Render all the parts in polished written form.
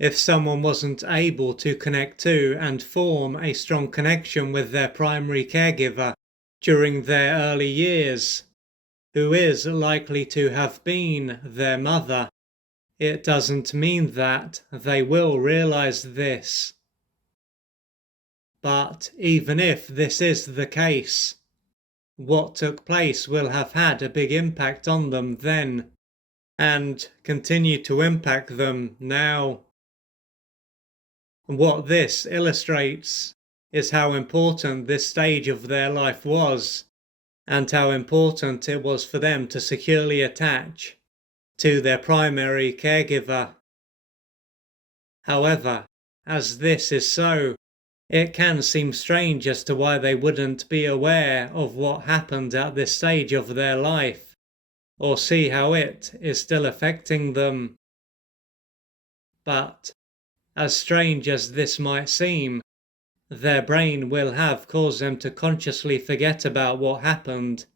If someone wasn't able to connect to and form a strong connection with their primary caregiver during their early years, who is likely to have been their mother, it doesn't mean that they will realize this. But even if this is the case, what took place will have had a big impact on them then, and continue to impact them now. What this illustrates is how important this stage of their life was, and how important it was for them to securely attach to their primary caregiver. However, as this is so, it can seem strange as to why they wouldn't be aware of what happened at this stage of their life, or see how it is still affecting them. But, as strange as this might seem, their brain will have caused them to consciously forget about what happened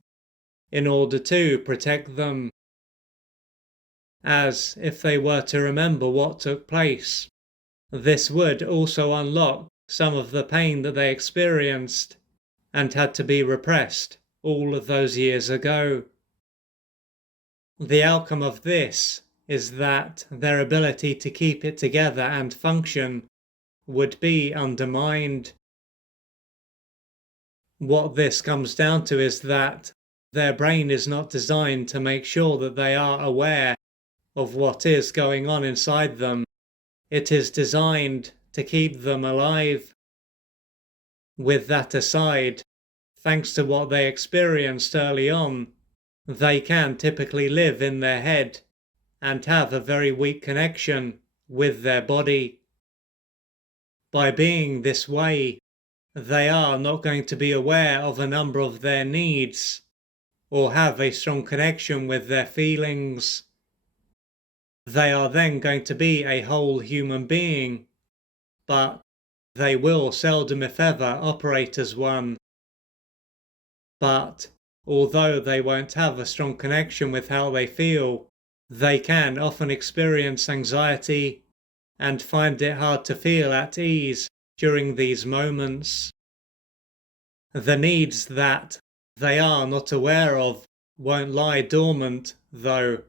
in order to protect them. As if they were to remember what took place, this would also unlock some of the pain that they experienced and had to be repressed all of those years ago. The outcome of this is that their ability to keep it together and function would be undermined. What this comes down to is that their brain is not designed to make sure that they are aware of what is going on inside them. It is designed to keep them alive. With that aside, thanks to what they experienced early on, they can typically live in their head and have a very weak connection with their body. By being this way, they are not going to be aware of a number of their needs or have a strong connection with their feelings. They are then going to be a whole human being, but they will seldom if ever operate as one. But although they won't have a strong connection with how they feel, they can often experience anxiety and find it hard to feel at ease during these moments. The needs that they are not aware of won't lie dormant, though,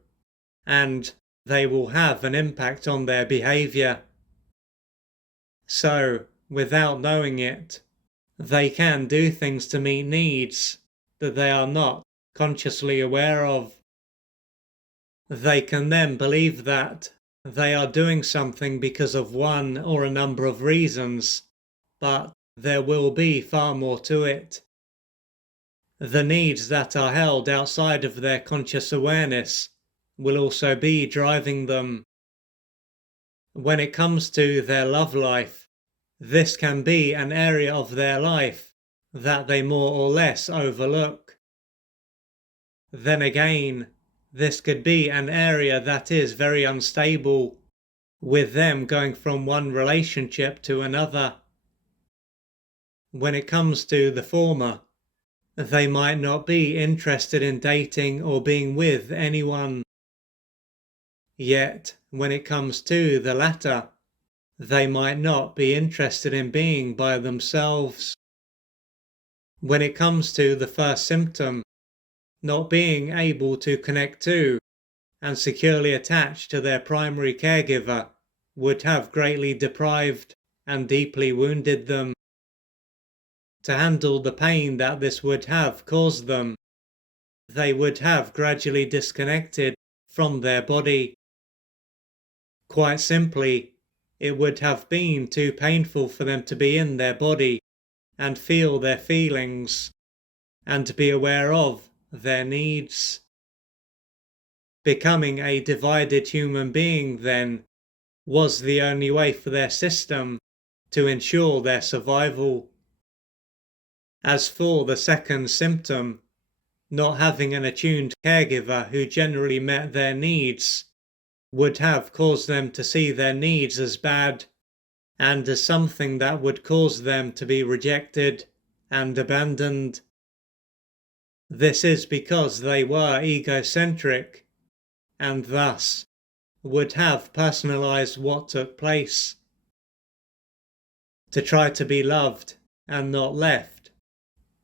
and they will have an impact on their behavior. So, without knowing it, they can do things to meet needs that they are not consciously aware of. They can then believe that they are doing something because of one or a number of reasons, but there will be far more to it. The needs that are held outside of their conscious awareness will also be driving them. When it comes to their love life, this can be an area of their life that they more or less overlook. Then again, this could be an area that is very unstable, with them going from one relationship to another. When it comes to the former, they might not be interested in dating or being with anyone. Yet, when it comes to the latter, they might not be interested in being by themselves. When it comes to the first symptom, not being able to connect to and securely attach to their primary caregiver would have greatly deprived and deeply wounded them. To handle the pain that this would have caused them, they would have gradually disconnected from their body. Quite simply, it would have been too painful for them to be in their body and feel their feelings and to be aware of their needs. Becoming a divided human being, then, was the only way for their system to ensure their survival. As for the second symptom, not having an attuned caregiver who generally met their needs would have caused them to see their needs as bad and as something that would cause them to be rejected and abandoned. This is because they were egocentric, and thus would have personalized what took place. To try to be loved and not left,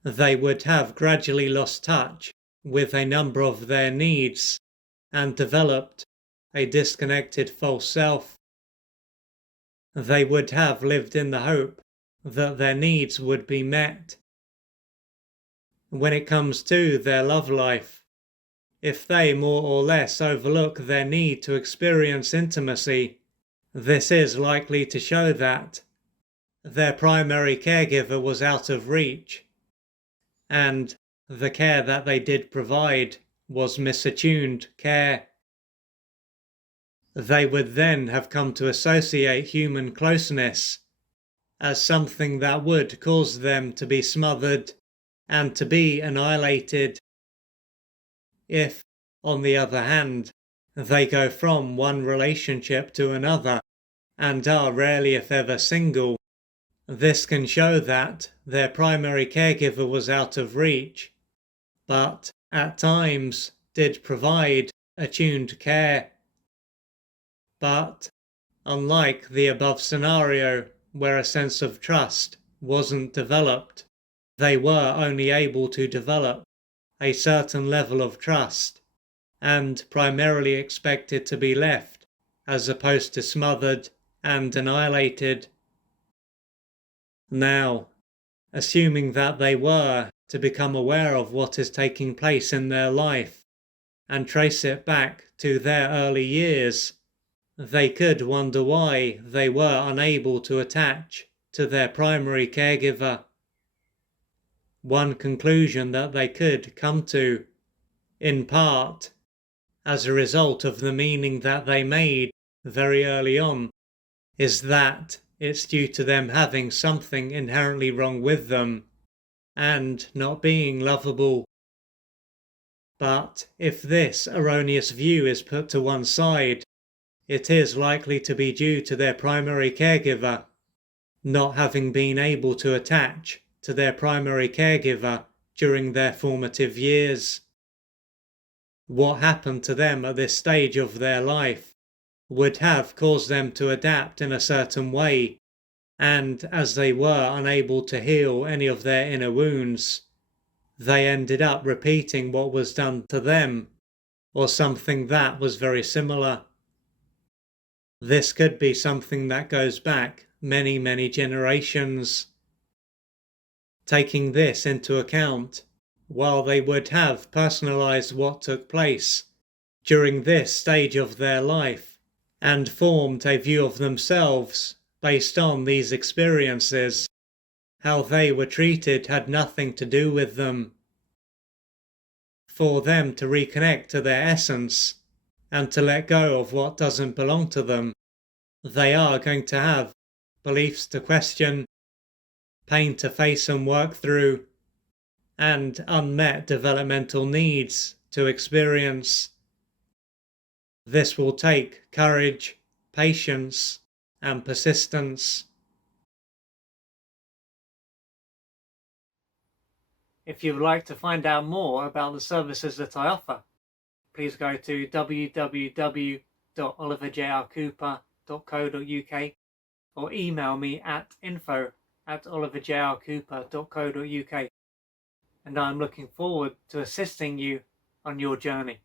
they would have gradually lost touch with a number of their needs and developed a disconnected false self. They would have lived in the hope that their needs would be met. When it comes to their love life, if they more or less overlook their need to experience intimacy, this is likely to show that their primary caregiver was out of reach, and the care that they did provide was misattuned care. They would then have come to associate human closeness as something that would cause them to be smothered and to be annihilated. If, on the other hand, they go from one relationship to another and are rarely if ever single, this can show that their primary caregiver was out of reach, but at times did provide attuned care. But, unlike the above scenario, where a sense of trust wasn't developed, they were only able to develop a certain level of trust and primarily expected to be left as opposed to smothered and annihilated. Now, assuming that they were to become aware of what is taking place in their life and trace it back to their early years, they could wonder why they were unable to attach to their primary caregiver. One conclusion that they could come to, in part, as a result of the meaning that they made very early on, is that it's due to them having something inherently wrong with them and not being lovable. But if this erroneous view is put to one side, it is likely to be due to their primary caregiver not having been able to attach to their primary caregiver during their formative years. What happened to them at this stage of their life would have caused them to adapt in a certain way, and as they were unable to heal any of their inner wounds, they ended up repeating what was done to them, or something that was very similar. This could be something that goes back many, many generations. Taking this into account, while they would have personalized what took place during this stage of their life and formed a view of themselves based on these experiences, how they were treated had nothing to do with them. For them to reconnect to their essence and to let go of what doesn't belong to them, they are going to have beliefs to question, pain to face and work through, and unmet developmental needs to experience. This will take courage, patience, and persistence. If you would like to find out more about the services that I offer, please go to www.oliverjrcooper.co.uk or email me at info@oliverjrcooper.co.uk, and I'm looking forward to assisting you on your journey.